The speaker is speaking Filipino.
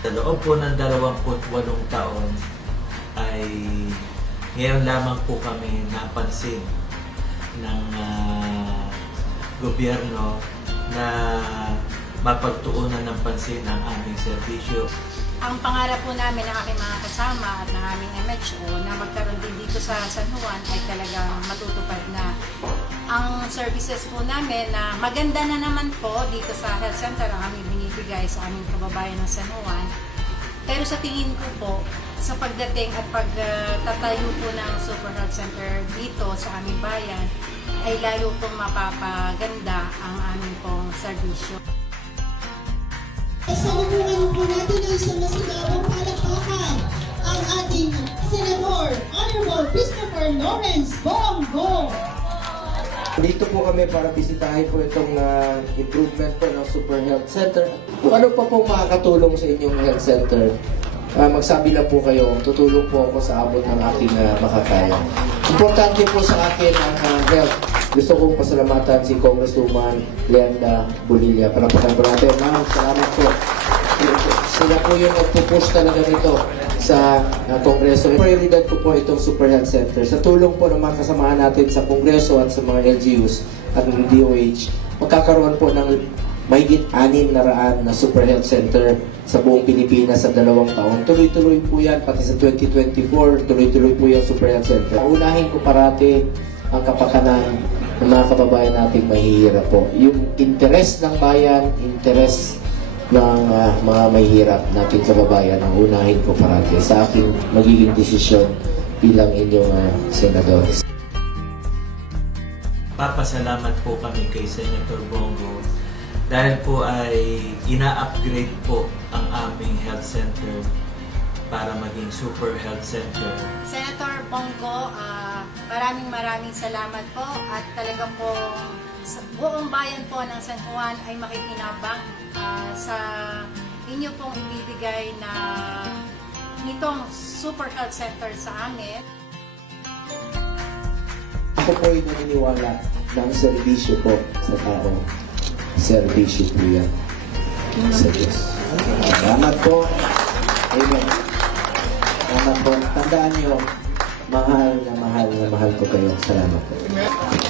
Sa loob po ng 28 taon ay ngayon lamang po kami napansin ng ah, gobyerno na mapagtuunan ng pansin ang aming serbisyo. Ang pangarap po namin ng aking mga kasama at ng aming MHO na magkaroon din dito sa San Juan ay talagang matutupad na ang services po namin na maganda na naman po dito sa health center ang aming binibigay sa aming kababayan ng San Juan. Pero sa tingin ko po, sa pagdating at pagtatayo po ng Super Health Center dito sa aming bayan, ay lalo pong mapapaganda ang aming pong serbisyo. Salubukan po natin ang sumasigawang palakpakan ang ating Senador Honorable Christopher Lawrence Bongo. Dito po kami para bisitahin po itong ah, improvement po ng Super Health Center. Kung ano pa po makakatulong sa inyong health center, ah, magsabi lang po kayo, tutulong po ako sa abot ng aking ah, makakaya. Importante po sa akin ang ah, health. Gusto kong pasalamatan si Congresswoman Leanda Bulilla. Palapakan po natin. Ma'am, salamat po. Sila po yung nagpupush talaga nito sa uh, Kongreso. Prioridad ko po itong Super Health Center. Sa tulong po ng mga kasamahan natin sa Kongreso at sa mga LGUs at ng DOH, magkakaroon po ng mahigit anim na raan na Super Health Center sa buong Pilipinas sa dalawang taon. Tuloy-tuloy po yan, pati sa 2024, tuloy-tuloy po yung Super Health Center. Unahin ko parati ang kapakanan ng mga kababayan nating mahihirap po. Yung interes ng bayan, interes ng ah, mga mahihirap nating kababayan ang unahin ko parati sa aking magiging desisyon bilang inyong ah, senador. Papasalamat po kami kay Senator Bongo dahil po ay ina-upgrade po ang aming health center para maging super health center. Senator Bongo, ah, maraming maraming salamat po at talaga po sa buong bayan po ng San Juan ay makikinabang ah, sa inyo pong ibibigay na nitong Super Health Center sa amin. Ako po ay naniniwala na ang serbisyo po sa tao. Serbisyo po yan. Sa Diyos. Salamat po. Amen. Po. Tandaan niyo, mahal na mahal na mahal ko kayo. Salamat po.